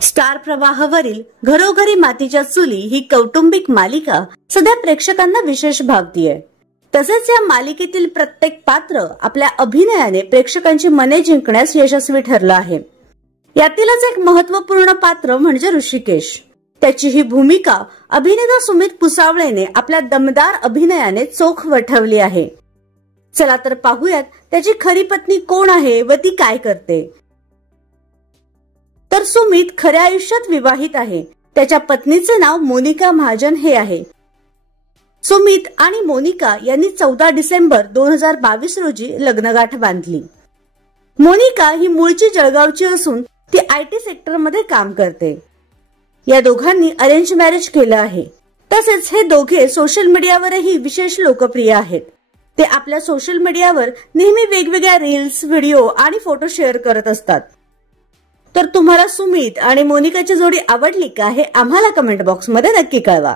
Star प्रवाहावरील घरोघरी मातीच्या चुली ही कौटुंबिक मालिका सध्या प्रेक्षकांना विशेष भावतीये। तसेच या मालिकेतील प्रत्येक पात्र आपल्या अभिनयाने प्रेक्षकांची मने जिंकण्यास यशस्वी ठरलं आहे। यातीलच एक महत्त्वपूर्ण पात्र म्हणजे ऋषिकेश। त्याची ही भूमिका अभिनेता सुमित पुसावळेने आपल्या दमदार अभिनयाने चोख वठवली आहे। चला तर पाहूयात त्याची खरी पत्नी कोण आहे व ती काय करते। तर सुमित खऱ्या आयुष्यात विवाहित आहे। त्याच्या पत्नीचे नाव मोनिका महाजन हे आहे। सुमित आणि मोनिका यांनी 14 डिसेंबर 2022 रोजी लग्नगाठ बांधली। मोनिका ही मूळची जळगावची असून ती IT सेक्टर मध्ये काम करते। या दोघांनी अरेंज मॅरेज केलं आहे। तसेच हे दोघे सोशल मीडियावरही विशेष लोकप्रिय आहेत। ते आपल्या सोशल मीडियावर नेहमी वेगवेगळ्या रील्स, व्हिडिओ आणि फोटो शेअर करत असतात। तर तुम्हाला सुमित आणि मोनिकाची जोडी आवडली का हे आम्हाला कमेंट बॉक्स मध्ये नक्की कळवा।